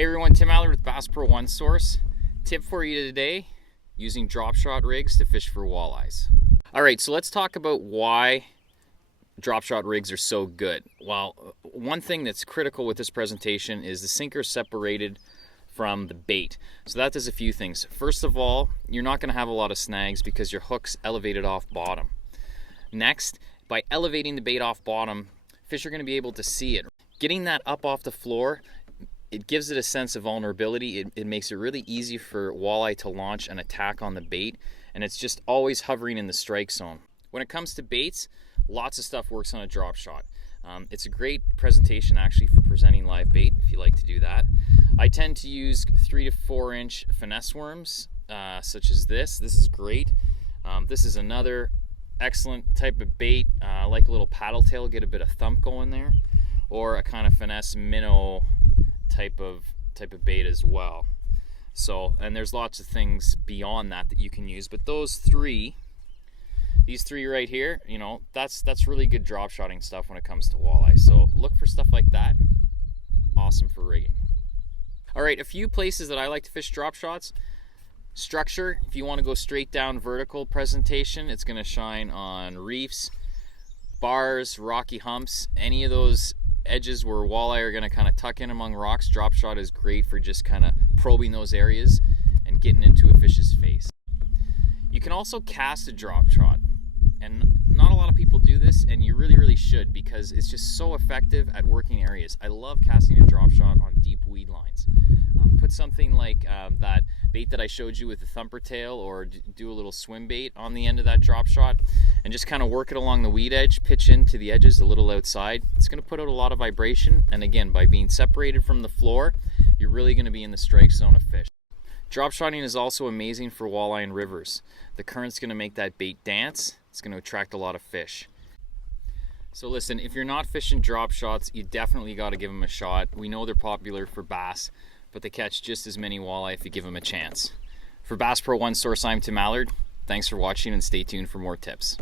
Hey everyone, Tim Allard with Bass Pro One Source. Tip for you today, using drop shot rigs to fish for walleyes. Alright, so let's talk about why drop shot rigs are so good. Well, one thing that's critical with this presentation is the sinker separated from the bait. So that does a few things. First of all, you're not going to have a lot of snags because your hook's elevated off bottom. Next, by elevating the bait off bottom, fish are going to be able to see it. Getting that up off the floor, it gives it a sense of vulnerability. It makes it really easy for walleye to launch an attack on the bait, and it's just always hovering in the strike zone. When it comes to baits, lots of stuff works on a drop shot. It's a great presentation actually for presenting live bait if you like to do that. I tend to use 3 to 4 inch finesse worms such as this. This is great. This is another excellent type of bait, like a little paddle tail, get a bit of thump going there, or a kind of finesse minnow type of bait as well. So, and there's lots of things beyond that you can use, but these three right here, you know, that's really good drop shotting stuff when it comes to walleye. So look for stuff like that. Awesome for rigging. All right, a few places that I like to fish drop shots. Structure, if you want to go straight down vertical presentation, it's going to shine on reefs, bars, rocky humps, any of those edges where walleye are going to kind of tuck in among rocks. Drop shot is great for just kind of probing those areas and getting into a fish's face. You can also cast a drop shot, and not a lot of people do this, and you really should, because it's just so effective at working areas. I love casting a drop shot on deep weed lines. Put something like that bait that I showed you with the thumper tail, or do a little swim bait on the end of that drop shot and just kind of work it along the weed edge, pitch into the edges a little outside. It's going to put out a lot of vibration, and again, by being separated from the floor, you're really going to be in the strike zone of fish. Drop shotting is also amazing for walleye in rivers. The current's going to make that bait dance. It's going to attract a lot of fish. So listen, if you're not fishing drop shots, you definitely got to give them a shot. We know they're popular for bass, but they catch just as many walleye if you give them a chance. For Bass Pro One Source, I'm Tim Allard. Thanks for watching, and stay tuned for more tips.